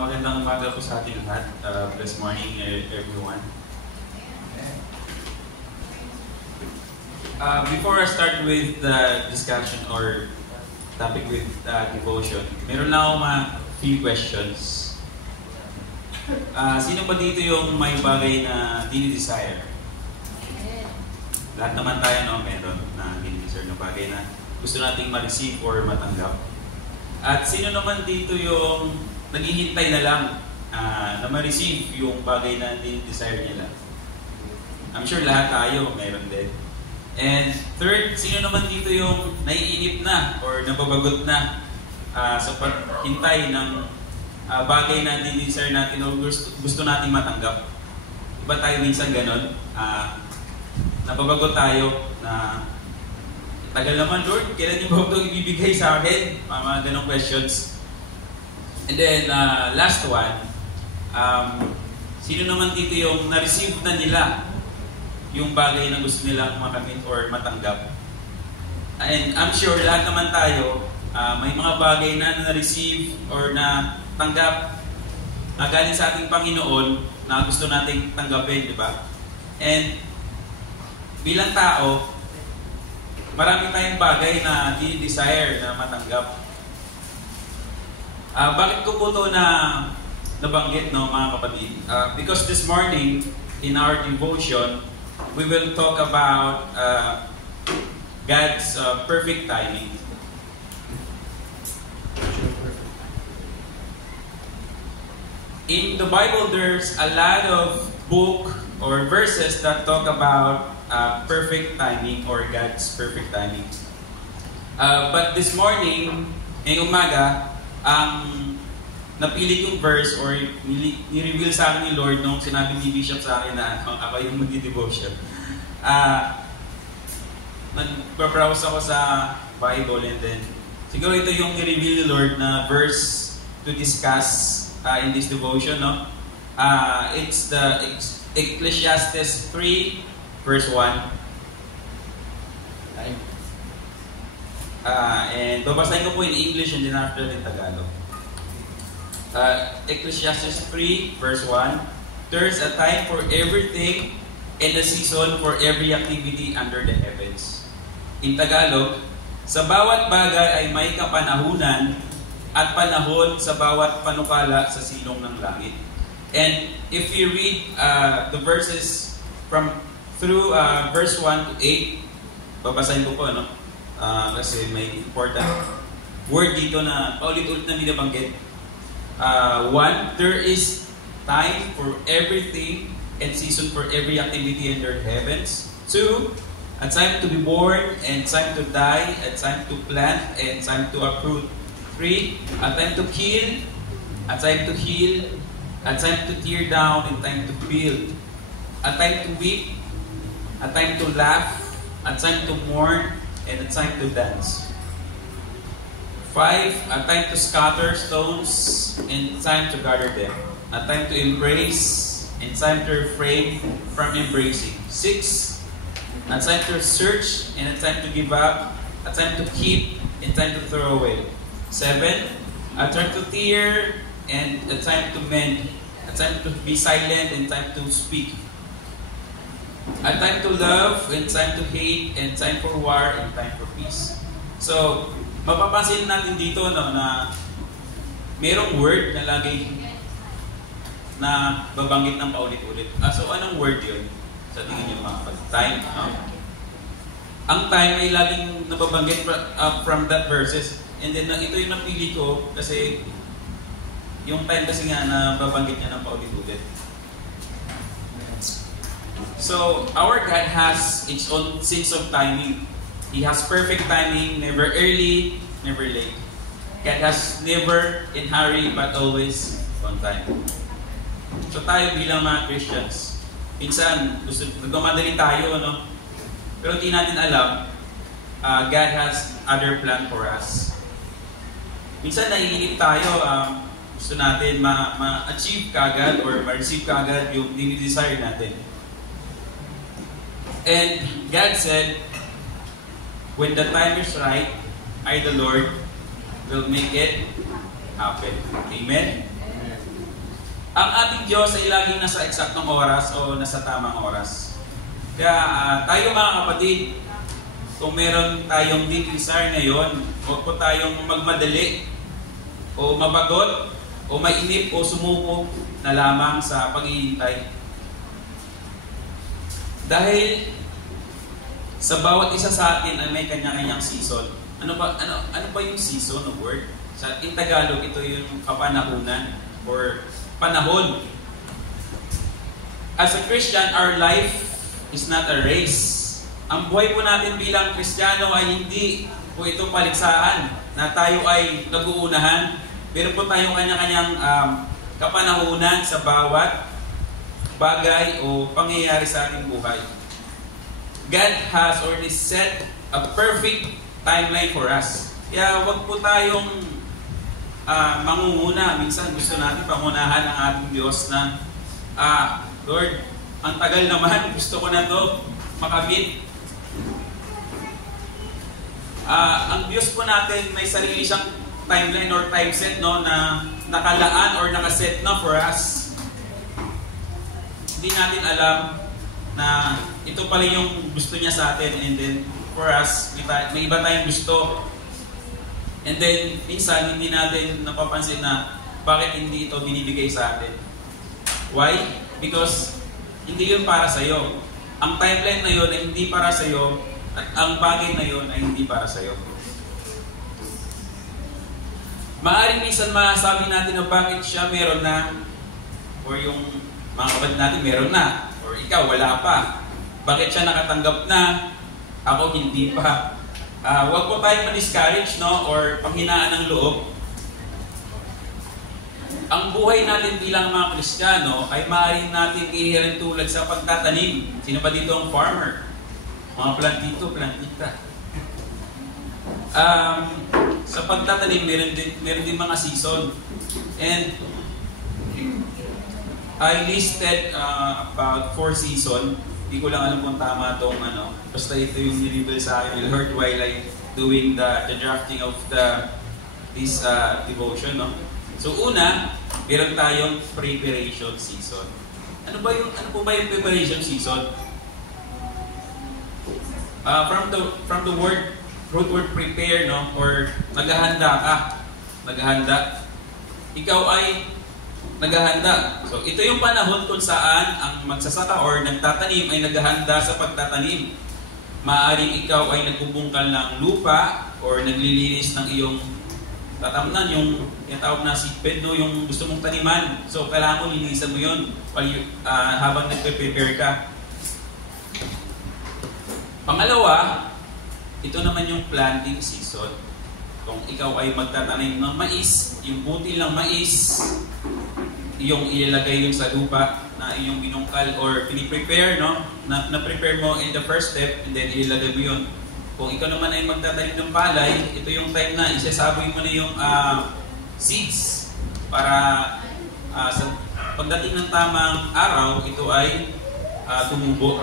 Magandang umaga po sa ating lahat. Blessed morning, everyone. Before I start with the discussion or topic with devotion, meron lang ako mga few questions. Sino ba dito yung may bagay na dinidesire? Lahat naman tayo, no? Meron na dinidesire na bagay na gusto nating ma-receive or matanggap. At sino naman dito yung naghihintay na lang na ma-receive yung bagay na dinidesire nila? I'm sure lahat tayo meron din. And third, sino naman dito yung naiinip na or nababagot na sa paghintay ng bagay na dinidesire natin o gusto nating matanggap? Diba tayo minsan ganon? Nababagot tayo na tagal naman, Lord, kailan niyo ba ito ibibigay sa akin? Mga ganong questions. And then, last one, sino naman dito yung na-receive na nila yung bagay na gusto nilang makamit or matanggap? And I'm sure lahat naman tayo, may mga bagay na na-receive or na tanggap na galing sa ating Panginoon na gusto nating tanggapin, di ba? And bilang tao, marami tayong bagay na i-desire na matanggap. Bakit ko po ito nabanggit, no, mga kapatid? Because this morning, in our devotion, we will talk about God's perfect timing. In the Bible, there's a lot of book or verses that talk about perfect timing or God's perfect timing. But this morning, ngayong umaga, ang napili kong verse or ni-reveal sa akin ni Lord nung sinabi ni Bishop sa akin na ako yung mag-devotion. Nag-browse ako sa Bible and then siguro ito yung ni-reveal ni Lord na verse to discuss in this devotion, no? It's the Ecclesiastes 3 verse 1. And babasahin ko po in English and then after in Tagalog. Ecclesiastes 3 verse 1. There's a time for everything and a season for every activity under the heavens. In Tagalog, sa bawat bagay ay may kapanahunan at panahon sa bawat panukala sa silong ng langit. And if you read the verses through verse 1 to 8, babasahin ko po, no? Kasi may important word dito na paulit-ulit na binabanggit. 1, there is time for everything and season for every activity under heavens. 2, a time to be born and time to die, a time to plant and time to uproot. 3, a time to kill, a time to heal, a time to tear down and time to build, a time to weep, a time to laugh, a time to mourn, and a time to dance. 5, a time to scatter stones and time to gather them, a time to embrace and time to refrain from embracing. 6, a time to search and a time to give up, a time to keep and time to throw away. 7, a time to tear and a time to mend, a time to be silent and time to speak, a time to love and time to hate, and time for war and time for peace. So, mapapansin natin dito, no, na mayroong word na lagi na babanggit ng paulit-ulit. So, anong word yun? Sa tingin nyo mga time. Ang time ay laging nababanggit from that verses. And then, ito yung napili ko kasi yung time kasi nga na babanggit niya ng paulit-ulit. So, our God has its own sense of timing. He has perfect timing, never early, never late. God has never in hurry, but always on time. So, tayo bilang mga Christians, minsan, nagmamadali tayo, no? Pero hindi natin alam, God has other plan for us. Minsan, naiinip tayo, gusto natin ma-achieve kagad or ma-receive kagad yung dinidesire natin. And God said, When the time is right, I, the Lord, will make it happen. Amen? Ang ating Diyos ay laging nasa eksaktong oras o nasa tamang oras. Kaya tayo mga kapatid, kung meron tayong deep desire ngayon, huwag po tayong magmadali o mabagot o mainip o sumuko na lamang sa paghihintay. Dahil sa bawat isa sa atin ay may kanya-kanyang season. Ano ba yung season of word? In Tagalog, ito yung kapanahunan or panahon. As a Christian, our life is not a race. Ang buhay po natin bilang Kristiyano ay hindi po ito paligsahan na tayo ay nag-uunahan. Pero po tayong kanya-kanyang kapanahunan sa bawat bagay o pangyayari sa ating buhay. God has already set a perfect timeline for us. Kaya huwag po tayong mangunguna. Minsan gusto natin pangunahan ang ating Diyos na, Lord, ang tagal naman, gusto ko na to makamit. Ang Diyos po natin may sarili siyang timeline or time set, no, na nakalaan or nakaset na for us. Hindi natin alam na ito pala yung gusto niya sa atin, and then for us, may iba tayong gusto. And then, minsan, hindi natin napapansin na bakit hindi ito binibigay sa atin. Why? Because hindi yun para sa'yo. Ang timeline na yun ay hindi para sa'yo, at ang bagay na yun ay hindi para sa'yo. Maaaring minsan masabi natin na bakit siya meron na, or yung mga kapatid natin meron na, or ikaw wala pa. Bakit siya nakatanggap na, ako hindi pa. Huwag po tayong ma-discourage, no? Or panghinaan ng loob. Ang buhay natin bilang mga Kristiyano ay maaaring natin ihirin tulad sa pagtatanim. Sino ba dito ang farmer? Mga plantito, plantita. Sa pagtatanim, meron din mga season. And I listed about 4 season. Hindi ko lang alam kung tama itong basta ito yung nilibel sa akin. It hurt while I doing the drafting of this devotion. No? So una, meron tayong preparation season. Ano po ba yung preparation season? From the root word prepare, no? Or naghahanda ka. Naghahanda. Ikaw ay naghahanda. So, ito yung panahon kung saan ang magsasaka or nagtatanim ay naghahanda sa pagtatanim. Maaaring ikaw ay nagbubungkal ng lupa or naglilinis ng iyong tatamnan, yung tawag na seedbed, no? Yung gusto mong taniman. So, kailangan mo linisan mo yun habang nagpe-prepare ka. Pangalawa, ito naman yung planting season. Kung ikaw ay magtatanim ng mais, yung butil ng mais, yung ilalagay yun sa lupa na iyong binungkal or piniprepare, no? Na-prepare mo in the first step, and then ilalagay mo yun. Kung ikaw naman ay magtatanim ng palay, ito yung time na isasaboy mo na yung seeds para sa pagdating ng tamang araw, ito ay tumubo.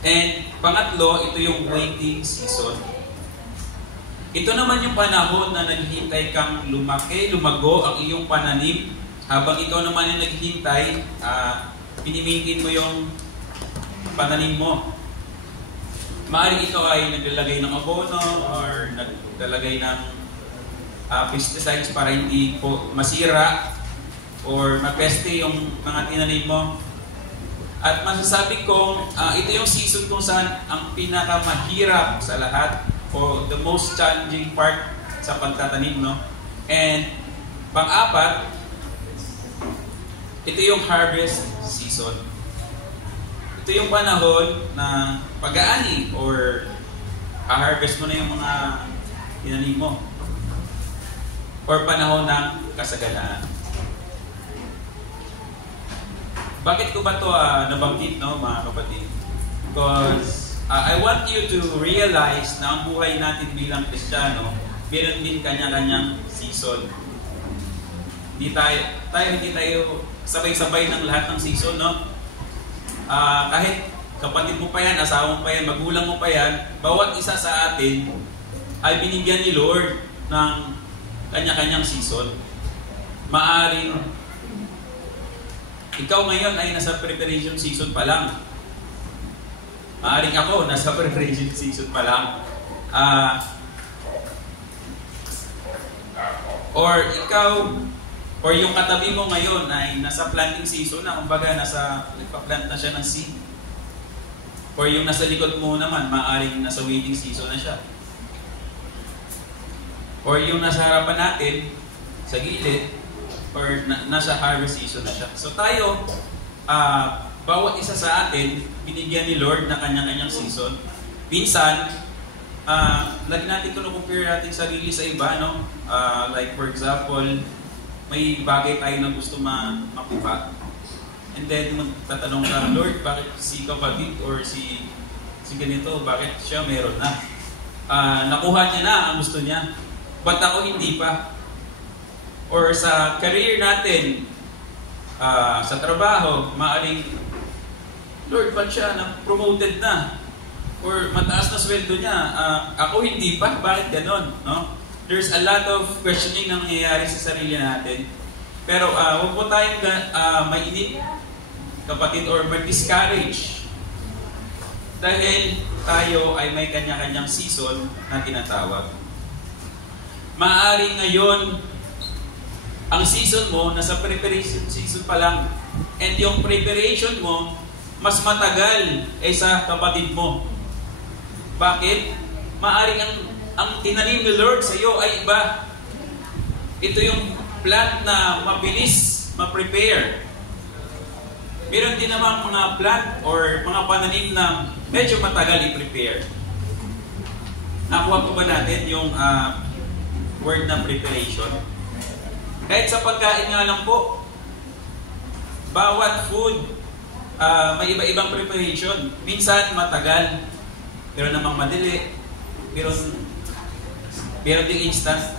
And pangatlo, ito yung waiting season. Ito naman yung panahon na naghihintay kang lumaki, lumago ang iyong pananim. Habang ikaw naman yung naghihintay, pinimintin mo yung pananim mo. Maaaring ikaw ay naglalagay ng abono or naglalagay ng pesticides para hindi po masira or mapeste yung mga tinanim mo. At masasabi kong ito yung season kung saan ang pinakamahirap sa lahat o the most challenging part sa pagtatanim, no? And pang-apat, ito yung harvest season. Ito yung panahon na pag-aani or harvest mo na yung mga tinanim mo. Or panahon ng kasaganaan. Bakit ko ba ito nabanggit, no, mga kapatid? Because I want you to realize na ang buhay natin bilang Kristiyano, meron din kanya-kanyang season. Hindi tayo sabay-sabay ng lahat ng season, no? Kahit kapatid mo pa yan, asawa mo pa yan, magulang mo pa yan, bawat isa sa atin ay binigyan ni Lord ng kanya-kanyang season. Maaring ikaw ngayon ay nasa preparation season pa lang. Maaring ako nasa preparation season pa lang. Or ikaw, or yung katabi mo ngayon ay nasa planting season na, kumbaga nagpa-plant na siya ng seed. Or yung nasa likod mo naman, maaaring nasa waiting season na siya. Or yung nasa harapan natin, sa gilid, or nasa harvest season na siya. So tayo, bawat isa sa atin, binigyan ni Lord na kanya-kanyang season. Minsan, lagi natin compare natin sarili sa iba, no? Like for example, may bagay tayo na gusto makuha. And then, tatanong ka, Lord, bakit si kapatid or si ganito, bakit siya meron na? Nakuha niya na ang gusto niya. Ba't ako hindi pa? Or sa career natin, sa trabaho, maaring, Lord, ba't siya na-promoted na? Or mataas na sweldo niya, ako hindi pa? Bakit ganon? No? There's a lot of questioning na nangyayari sa sarili natin. Pero huwag po tayong mainit, kapatid, or mag-discourage. Dahil tayo ay may kanya-kanyang season na tinatawag. Maaari ngayon, ang season mo, nasa preparation season pa lang. And yung preparation mo, mas matagal sa kapatid mo. Bakit? Maaring ang tinanim ni Lord sa iyo ay iba. Ito yung plant na mabilis ma-prepare. Meron din naman mga plant or mga pananim na medyo matagal i-prepare. Nakuha ko ba natin yung word na preparation? Kahit sa pagkain nga lang po, bawat food, may iba-ibang preparation. Minsan matagal, pero namang madali, pero ding instant.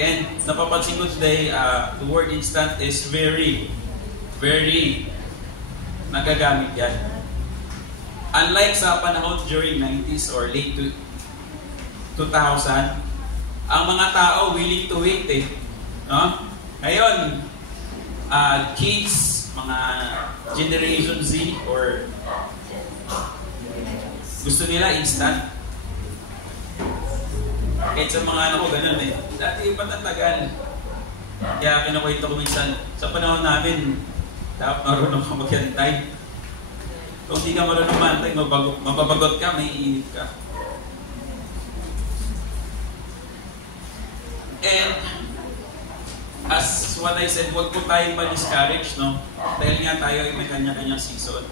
And napapansin ko today, the word instant is very, very nagagamit yan. Unlike sa panahon during 90s or late 2000, ang mga tao willing to wait no? Ngayon, kids, mga Generation Z or gusto nila instant. Kahit sa mga anak ko, ganun Dati iba tagal. Kaya kinukwento ko minsan, sa panahon namin, dapat marunong ka maghintay. Kung hindi ka marunong mantay, mababagot ka, may iinit ka. And, as what I said, huwag po tayong ma-discourage, no? Dahil nga tayo ay may kanya-kanyang season.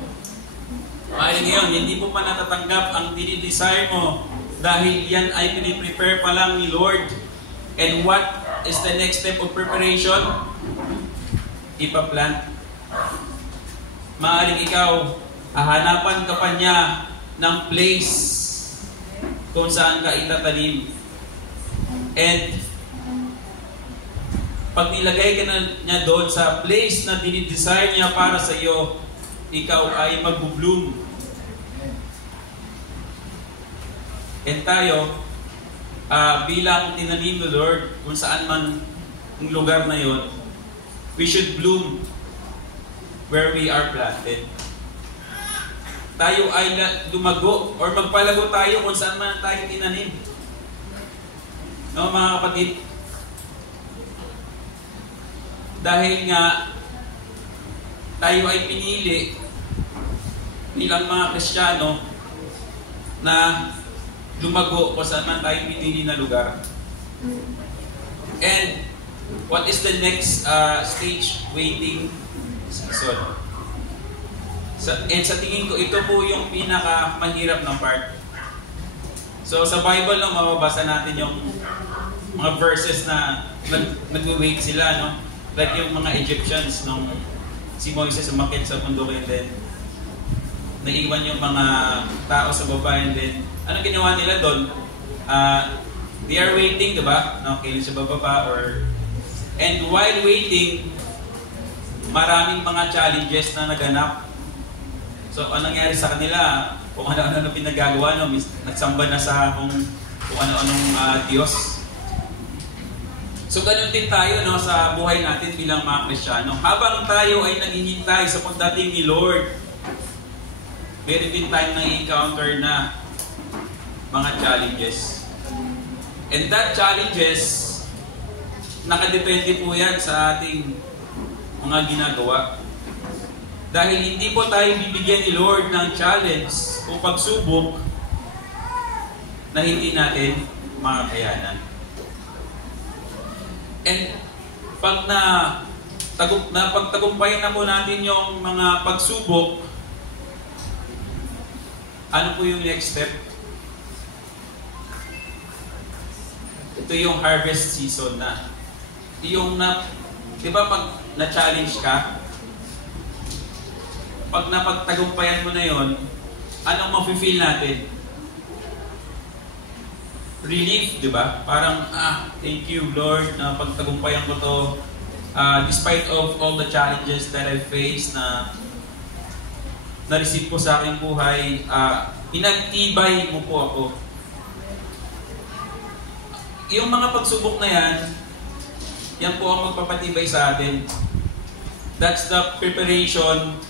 Maaari ngayon, hindi mo pa natatanggap ang dinidesire mo dahil yan ay piniprepare pa lang ni Lord. And what is the next step of preparation? Ipaplant. Maaaring ikaw, hahanapan ka pa niya ng place kung saan ka itatanim. And pag nilagay ka na niya doon sa place na dinidesire niya para sa iyo, ikaw ay mag-bloom. And tayo, bilang tinanim ni Lord, kung saan man ang lugar na yon, we should bloom where we are planted. Tayo ay lumago or magpalago tayo kung saan man tayo tinanim. No, mga kapatid? Dahil nga tayo ay pinili bilang mga Kristiyano na lumago kung saan man tayo pinili na lugar. And what is the next stage? Waiting season. And sa tingin ko, ito po yung pinaka-mahirap na part. So sa Bible, no, mababasa natin yung mga verses na nag-wait sila, no? Like yung mga Egyptians, nung si Moises umakyat sa bundok, and then naiwan yung mga tao sa baba, and then ano ginawa nila doon? They are waiting, diba? Okay, sa baba and while waiting, maraming mga challenges na naganap So, anong nangyari sa kanila? Kung ano-ano na pinagagawa, no? Nagsamba na sa kung ano-anong Diyos. So, ganun din tayo, no, sa buhay natin bilang mga Kristiyano. Habang tayo ay naghihintay sa pagdating ni Lord, meron din tayong na-encounter na mga challenges. And that challenges, nakadepende po yan sa ating mga ginagawa. Dahil hindi po tayo bibigyan ni Lord ng challenge o pagsubok na hindi natin makakayanan. And pag pagtagumpayan na po natin yung mga pagsubok, ano po yung next step? Ito yung harvest season na. Yung di ba pag na-challenge ka, pag napagtagumpayan mo na yon, anong mafe-feel natin? Relief, di ba? Parang, thank you Lord na pagtagumpayan ko to. Despite of all the challenges that I faced na na-receive ko sa aking buhay, pinagtibay mo po ako. Yung mga pagsubok na yan po ang magpapatibay sa atin. That's the preparation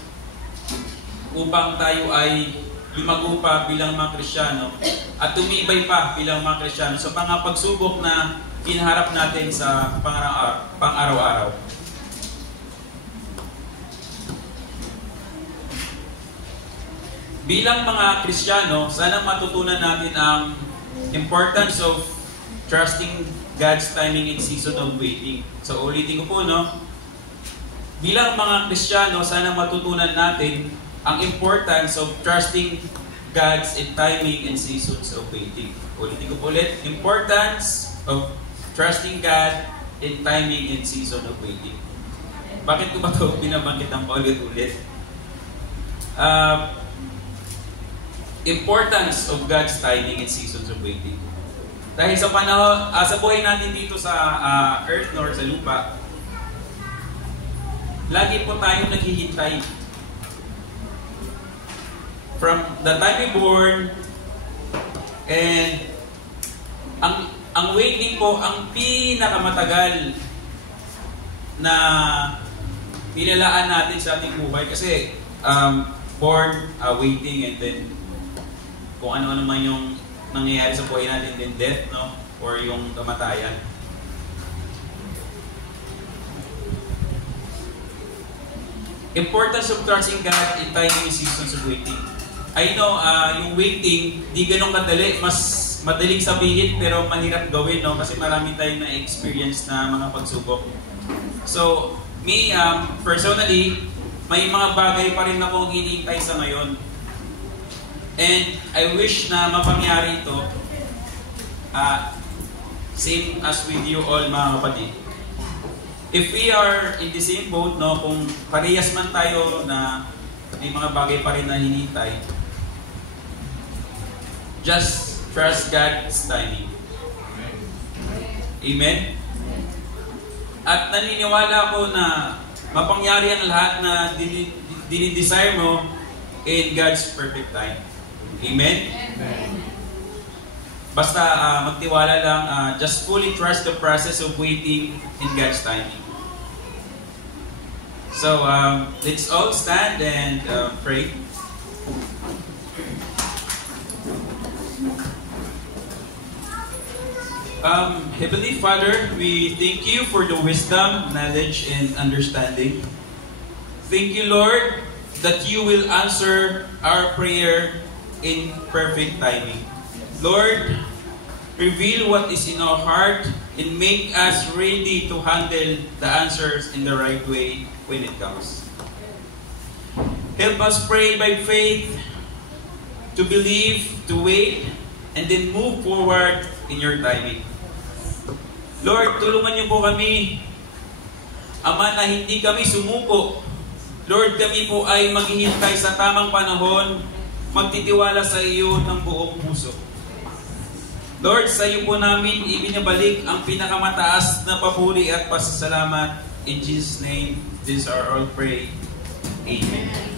upang tayo ay lumago pa bilang mga Kristiyano at tumibay pa bilang mga Kristiyano sa mga pagsubok na hinaharap natin sa pang-araw-araw. Bilang mga Kristiyano, sana matutunan natin ang importance of trusting God's timing and season of waiting. So ulitin ko po, no? Bilang mga Kristiyano, sana matutunan natin ang importance of trusting God's timing and seasons of waiting. Ulitin ko po ulit, importance of trusting God in timing and season of waiting. Bakit ko ba ito binabanggit ng paulit-ulit? Importance of God's timing and seasons of waiting. Dahil sa panahon, sa buhay natin dito sa earth nor sa lupa, lagi po tayong naghihintay. From the time we born, and ang waiting po, ang pinakamatagal na nilalaan natin sa ating buhay. Kasi born, waiting, and then kung ano-ano man yung nangyayari sa buhay natin, then death, no? Or yung kamatayan. Importance of trusting God in timing and seasons of waiting. I know, yung waiting, di ganun kadali. Mas madaling sabihin, pero mahirap gawin, no? Kasi marami tayong na-experience na mga pagsubok. So, me, personally, may mga bagay pa rin akong hinihintay sa ngayon. And I wish na mapangyari ito, same as with you all, mga kapatid. If we are in the same boat, no, kung parehas man tayo na may mga bagay pa rin na hinihintay, just trust God's timing. Amen? At naniniwala ako na mapangyari ang lahat na dinidesire mo in God's perfect time. Amen? Basta magtiwala lang, just fully trust the process of waiting in God's timing. So, let's all stand and pray. Heavenly Father, we thank you for the wisdom, knowledge, and understanding. Thank you, Lord, that you will answer our prayer in perfect timing. Lord, reveal what is in our heart and make us ready to handle the answers in the right way when it comes. Help us pray by faith, to believe, to wait, and then move forward in your timing. Lord, tulungan niyo po kami, Ama, na hindi kami sumuko. Lord, kami po ay maghihintay sa tamang panahon, magtitiwala sa iyo ng buong puso. Lord, sa iyo po namin ibinabalik ang pinakamataas na papuri at pasasalamat. In Jesus' name, this is our all pray. Amen.